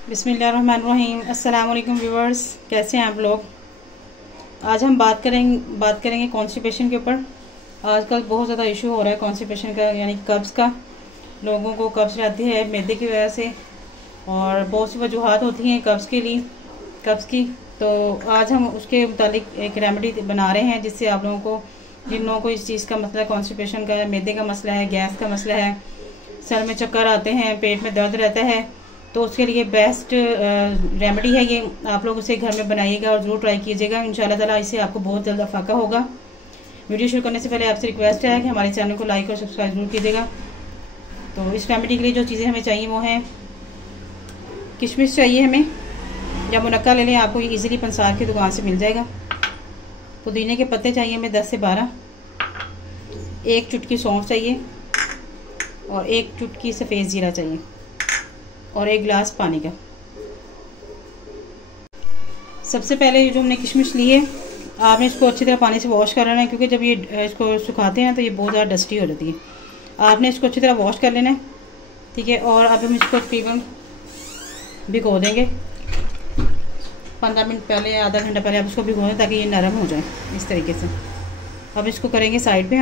बिस्मिल्लाहिर्रहमानिर्रहीम। अस्सलाम वालेकुम व्यूवर्स, कैसे हैं आप लोग। आज हम बात करेंगे कॉन्स्टिपेशन के ऊपर। आजकल बहुत ज़्यादा इशू हो रहा है कॉन्स्टिपेशन का, यानी कब्ज़ का। लोगों को कब्ज़ रहती है मैदे की वजह से, और बहुत सी वजूहात होती हैं कब्ज़ की। तो आज हम उसके मुतालिक एक रेमेडी बना रहे हैं, जिससे आप लोगों को, जिन लोगों को इस चीज़ का मसला कॉन्स्टिपेशन का, मैदे का मसला है, गैस का मसला है, सर में चक्कर आते हैं, पेट में दर्द रहता है, तो उसके लिए बेस्ट रेमेडी है ये। आप लोग उसे घर में बनाइएगा और ज़रूर ट्राई कीजिएगा। इंशाल्लाह ताला इससे आपको बहुत जल्द फ़ायदा होगा। वीडियो शुरू करने से पहले आपसे रिक्वेस्ट है कि हमारे चैनल को लाइक और सब्सक्राइब जरूर कीजिएगा। तो इस रेमेडी के लिए जो चीज़ें हमें चाहिए वो हैं, किशमिश चाहिए हमें, या मुनक्का ले लें, आपको ये ईज़िली पंसार की दुकान से मिल जाएगा। पुदीने के पत्ते चाहिए हमें 10 से 12, एक चुटकी सौंफ चाहिए, और एक चुटकी सफ़ेद ज़ीरा चाहिए, और एक गिलास पानी का। सबसे पहले जो हमने किशमिश ली है, आपने इसको अच्छी तरह पानी से वॉश कर लेना है, क्योंकि जब ये इसको सुखाते हैं तो ये बहुत ज़्यादा डस्टी हो जाती है। आपने इसको अच्छी तरह वॉश कर लेना है, ठीक है। और अब हम इसको तकरीबन भिगो देंगे 15 मिनट पहले या आधा घंटा पहले आप इसको भिगो दें, ताकि ये नरम हो जाए इस तरीके से। अब इसको करेंगे साइड पे।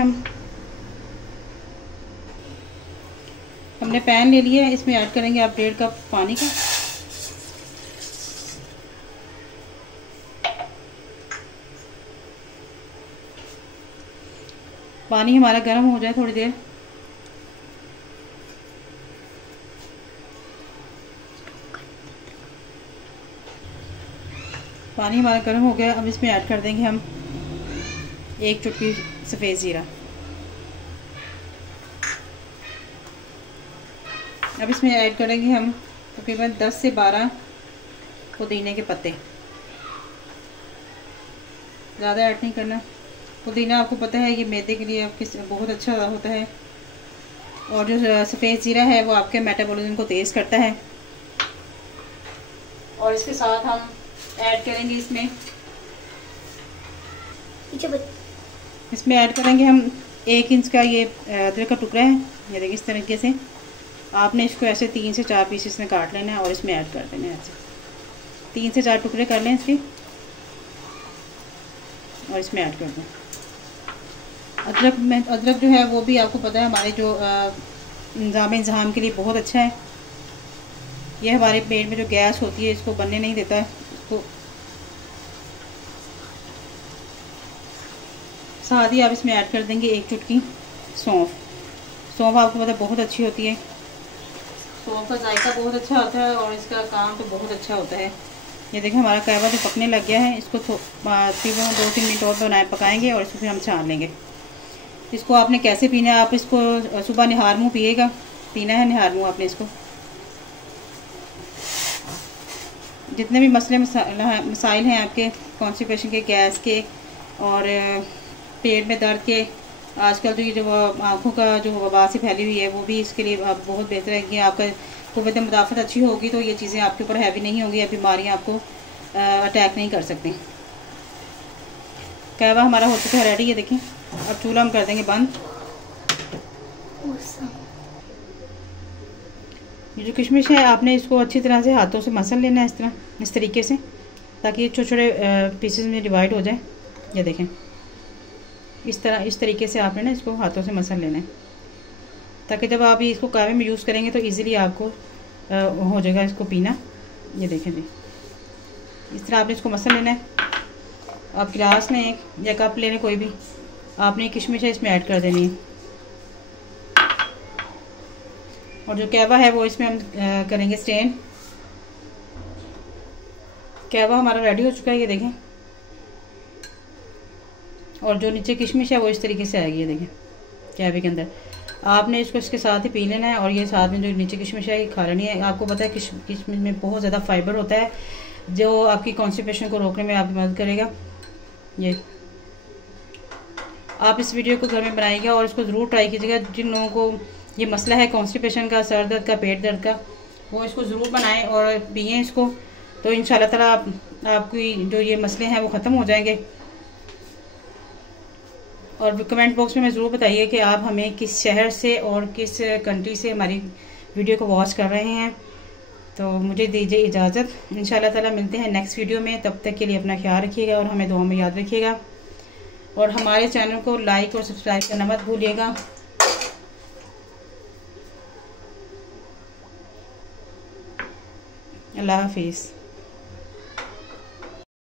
हमने पैन ले लिया है, इसमें ऐड करेंगे आप 1.5 कप पानी का। पानी हमारा गर्म हो जाए थोड़ी देर, पानी हमारा गर्म हो गया। अब इसमें ऐड कर देंगे हम एक चुटकी सफ़ेद ज़ीरा। अब इसमें ऐड करेंगे हम तकरीबन 10 से 12 पुदीने के पत्ते। ज़्यादा ऐड नहीं करना। पुदीना आपको पता है ये मैदे के लिए आपके बहुत अच्छा होता है, और जो सफ़ेद ज़ीरा है वो आपके मेटाबॉलिज्म को तेज़ करता है। और इसके साथ हम ऐड करेंगे इसमें ऐड करेंगे हम 1 इंच का ये अदरक का टुकड़ा है। ये देखिए इस तरीके से आपने इसको ऐसे 3 से 4 पीसेस में काट लेना है, और इसमें ऐड कर देना है। ऐसे 3 से 4 टुकड़े कर लें इसके, और इसमें ऐड कर दें। अदरक जो है वो भी आपको पता है हमारे जो इंजाम के लिए बहुत अच्छा है। ये हमारे पेट में जो गैस होती है इसको बनने नहीं देता है। इसको साथ ही आप इसमें ऐड कर देंगे 1 चुटकी सौंफ आपको पता है बहुत अच्छी होती है। सौंफ का जायका बहुत अच्छा होता है, और इसका काम तो बहुत अच्छा होता है। ये देखें हमारा कहवा जो पकने लग गया है, इसको तकरीबन 2-3 मिनट और पकाएंगे, और इसको फिर हम छान लेंगे। इसको आपने कैसे पीना है, आप इसको सुबह निहार मुँह पीना है निहार मुँह आपने इसको। जितने भी मसाइल हैं आपके कॉन्स्टिपेशन के, गैस के और पेट में दर्द के, आजकल तो ये जो आँखों का जो वबा से फैली हुई है, वो भी इसके लिए बहुत बेहतर है कि आपका क़ुव्वत मुदाफ़त अच्छी होगी, तो ये चीज़ें आपके ऊपर हैवी नहीं होंगी, या बीमारियाँ आपको अटैक नहीं कर सकती। कहवा हमारा हो चुका है रेडी, ये देखें। अब चूल्हा हम कर देंगे बंद। ये जो किशमिश है आपने इसको अच्छी तरह से हाथों से मसल लेना है, इस तरीके से, ताकि ये छोटे छोटे पीसेस में डिवाइड हो जाए। ये देखें इस तरीके से आपने ना इसको हाथों से मसल लेना है, ताकि जब आप इसको कहवे में यूज़ करेंगे तो इजीली आपको हो जाएगा इसको पीना। ये देखें जी, इस तरह आपने इसको मसल लेना है। आप गिलास लें या कप लेने कोई भी, आपने किशमिश है इसमें ऐड कर देनी है, और जो कहवा है वो इसमें हम करेंगे स्टेन। कहवा हमारा रेडी हो चुका है, ये देखें। और जो नीचे किशमिश है वो इस तरीके से आएगी, ये देखें कहवे के अंदर। आपने इसको इसके साथ ही पी लेना है, और ये साथ में जो नीचे किशमिश है ये खा लेनी है। आपको पता है किशमिश में बहुत ज़्यादा फाइबर होता है, जो आपकी कॉन्स्टिपेशन को रोकने में आपकी मदद करेगा। ये आप इस वीडियो को घर में बनाइएगा और इसको ज़रूर ट्राई कीजिएगा। जिन लोगों को ये मसला है कॉन्स्टिपेशन का, सर दर्द का, पेट दर्द का, वो इसको ज़रूर बनाएं और पिएँ इसको, तो इंशाल्लाह ताला आपकी जो ये मसले हैं वो ख़त्म हो जाएंगे। और कमेंट बॉक्स में ज़रूर बताइए कि आप हमें किस शहर से और किस कंट्री से हमारी वीडियो को वॉच कर रहे हैं। तो मुझे दीजिए इजाज़त। इंशाल्लाह ताला मिलते हैं नेक्स्ट वीडियो में। तब तक के लिए अपना ख्याल रखिएगा और हमें दुआ में याद रखिएगा, और हमारे चैनल को लाइक और सब्सक्राइब करना मत भूलिएगा। अल्लाह हाफिज़।